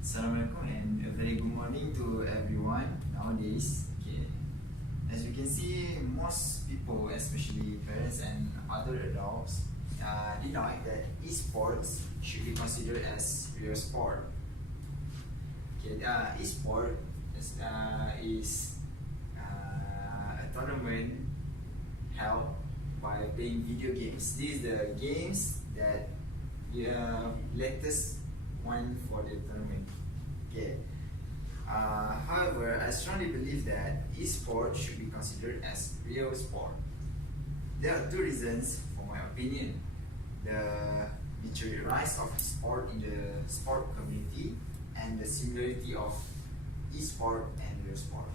Assalamualaikum and a very good morning to everyone nowadays. Okay, as you can see, most people, especially parents and other adults, deny that esports should be considered as real sport. Okay, esport is a tournament held by playing video games. These are the games that latest one for the tournament. Okay. However, I strongly believe that esports should be considered as real sport. There are two reasons for my opinion: the meteoric rise of esport in the sport community and the similarity of esport and real sport.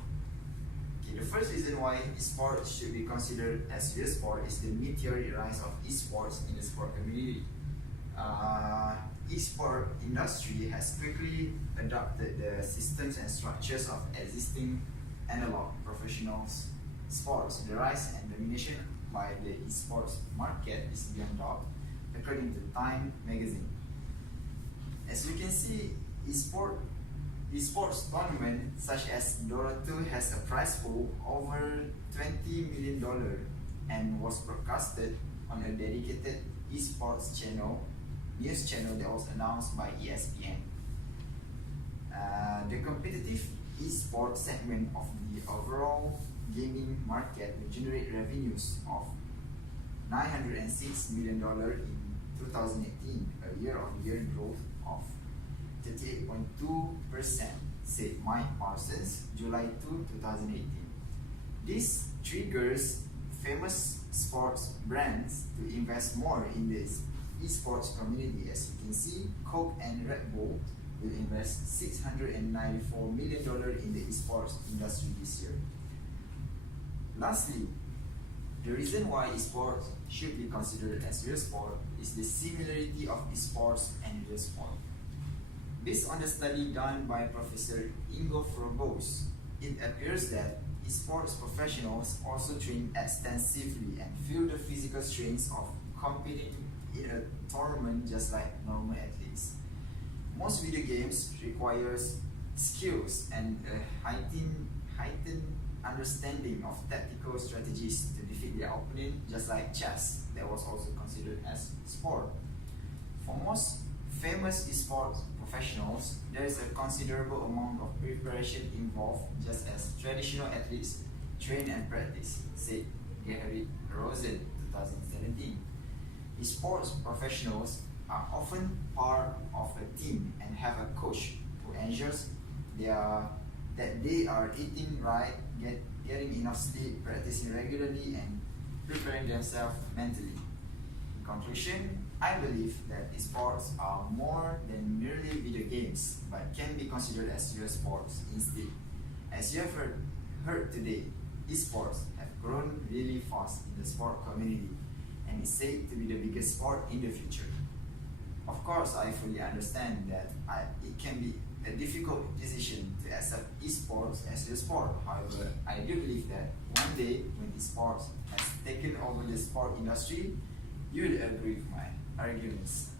Okay, the first reason why esports should be considered as real sport is the meteoric rise of esports in the sport community. Esport industry has quickly adopted the systems and structures of existing analog professional sports. The rise and domination by the esports market is beyond doubt, according to Time magazine. As you can see, esports tournament such as Dota 2 has a prize pool over $20 million and was broadcasted on a dedicated esports news channel that was announced by ESPN. The competitive esports segment of the overall gaming market will generate revenues of $906 million in 2018, a year-on-year growth of 38.2%, said Mike Parsons, July 2, 2018. This triggers famous sports brands to invest more in this esports community. As you can see, Coke and Red Bull will invest $694 million in the esports industry this year. Lastly, the reason why esports should be considered as real sport is the similarity of esports and real sport. Based on the study done by Professor Ingo Frobos, it appears that esports professionals also train extensively and feel the physical strains of competing in a tournament just like normal athletes. Most video games requires skills and a heightened understanding of tactical strategies to defeat their opponent, just like chess, that was also considered as sport. For most famous esports professionals, there is a considerable amount of preparation involved, just as traditional athletes train and practice, said Gary Rosen, 2017. Esports professionals are often part of a team and have a coach who ensures that they are eating right, getting enough sleep, practicing regularly, and preparing themselves mentally. In conclusion, I believe that esports are more than merely video games, but can be considered as real sports instead. As you have heard today, esports have grown really fast in the sport community and is said to be the biggest sport in the future. Of course, I fully understand that it can be a difficult decision to accept esports as a sport. However, I do believe that one day when esports has taken over the sport industry, you will agree with my arguments.